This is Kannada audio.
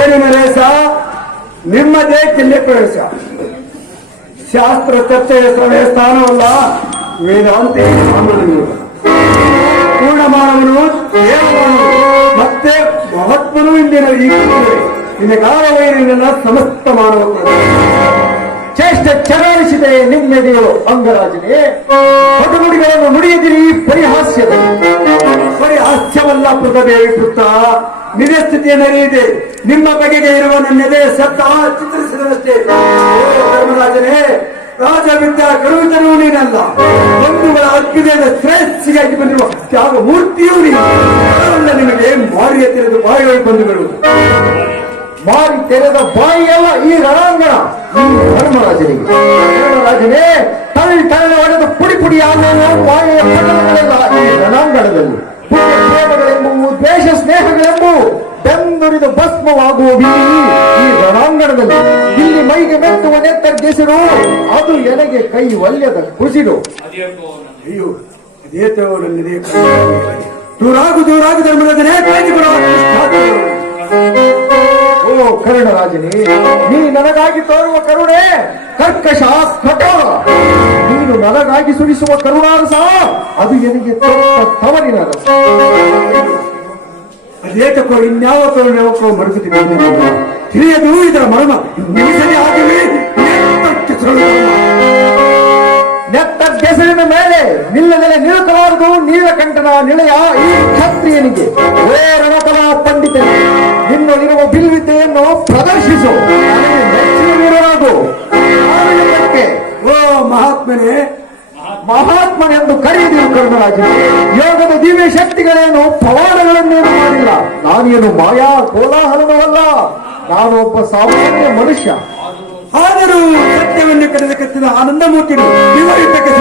ಏನು ನರೇಶ, ನಿಮ್ಮದೇ ಕಿಲ್ಲೆ ಪ್ರವೇಶ. ಶಾಸ್ತ್ರ ಚರ್ಚೆಯ ಸಭೆಯ ಸ್ಥಾನವಲ್ಲ, ವೇದಾಂತ ಪೂರ್ಣ ಮಾನವನು, ಮತ್ತೆ ಮಹತ್ವನು ಇಂದಿನ ಈ ನಿನಗಾರವೈರಿನ ಸಮಸ್ತ ಮಾನವ ಚೇಷ್ಟ ಚರಾಯಿಸಿದೆ ನಿಮ್ಮೆದೆಯಲು ಅಂಗರಾಜನೇ. ಪದನುಡಿಗಳನ್ನು ನುಡಿಯದಿರಿ ಪರಿಹಾಸ್ಯವಲ್ಲ ಪೃಥದೇವಿ ಪುತ್ರ. ನಿಜ ಸ್ಥಿತಿಯನ್ನರಿಯದೆ ನಿಮ್ಮ ಬಗೆಗೆ ಇರುವ ನನ್ನೆದೆ ಸತ್ತ ಚಿತ್ರಿಸಿದಷ್ಟೇ. ಧರ್ಮರಾಜನೇ, ರಾಜವಿದ್ಯಾ ಗರುವಿತನೂ ನೀನಲ್ಲ, ಬಂಧುಗಳ ಅರ್ಪಿದೆಯ ಶ್ರೇಷ್ಠಿಗಾಗಿ ಬಂದಿರುವ ತ್ಯಾಗ ಮೂರ್ತಿಯೂ ನೀನು. ನಿಮಗೆ ಮಾರಿಯ ತೆರೆದು ಬಾಯಿಗಳು ಬಂಧುಗಳು. ಮಾರಿ ತೆರೆದ ಬಾಯಿಯಲ್ಲ ಈ ರಣಾಂಗಣ. ಧರ್ಮರಾಜನೇ, ತಳ್ಳ ಹೊಡೆದು ಪುಡಿ ಪುಡಿಯಾಗುವ ಬಾಯಿಯ ಪಟ್ಟಣಗಳೆಲ್ಲ ಈ ರಣಾಂಗಣದಲ್ಲಿ. ಪ್ರೇಮಗಳೆಂಬುವು, ದ್ವೇಷ ಸ್ನೇಹಗಳೆಂಬುವು ಬೆಂದುರಿದು ಭಸ್ಮವಾಗುವ ಈ ರಣಾಂಗಣದಲ್ಲಿ. ಇಲ್ಲಿ ಮೈಗೆ ಮೆತ್ತುವ ನೆತ್ತರ್ಗೆಸರು, ಅದು ಎನಗೆ ಕೈ ಒಲ್ಯದ ಕುಸಿರು. ಅಯ್ಯೋ, ಅದೇ ತವರಲ್ಲಿದೆ. ದೂರಾಗು ಧರ್ಮರಾಜನೇ. ಓ ಕರ್ಣರಾಜನೇ, ನೀ ನನಗಾಗಿ ತೋರುವ ಕರುಣೆ ಕರ್ಕಶ ಕಠೋರ. ನೀನು ನನಗಾಗಿ ಸುರಿಸುವ ಕರುಣಾರಸ, ಅದು ಎನಗೆ ತವರಿನ ರಸ. ಅದೇತಕ್ಕೋ ಇನ್ಯಾವ ಕರುಣೆವಕ್ಕೋ ಮರುಗುತ್ತಿದೆ ತಿಳಿಯದು ಇದರ ಮರ್ಮ. ನಿಮಿಷನೇ ಆಗಲಿ ನೆತ್ತಗೆಸರಿನ ಮೇಲೆ ನಿಲ್ಲದಲೆ ನಿಲ್ಲಲಾರದು ನೀಲಕಂಠನ ನಿಳೆಯ ಈ ಕ್ಷತ್ರಿಯನಿಗೆ. ಓ ರಣಕಲಾ ಪಂಡಿತನೇ, ನಿನ್ನಲ್ಲಿರುವ ಬಿಲ್ವಿದ್ಯೆಯನ್ನು ಪ್ರದರ್ಶಿಸು. ಓ ಮಹಾತ್ಮನೆಂದು ಕರೆಯುವುದು ಕರ್ಣರಾಜ. ಯೋಗದ ದಿವ್ಯ ಶಕ್ತಿಗಳೇನು ಪವಾಡಗಳನ್ನೇನು ಮಾಡಿಲ್ಲ. ನಾನೇನು ಮಾಯಾ ಕೋಲಾಹಲನವಲ್ಲ, ನಾನು ಒಬ್ಬ ಸಾಮಾನ್ಯ ಮನುಷ್ಯ. ಆದರೂ ಸತ್ಯವನ್ನು ಕರೆದ ಕತ್ತಿನ ಆನಂದ ಮೂರ್ತಿಗಳು ವಿವರಿತಕ್ಕೆ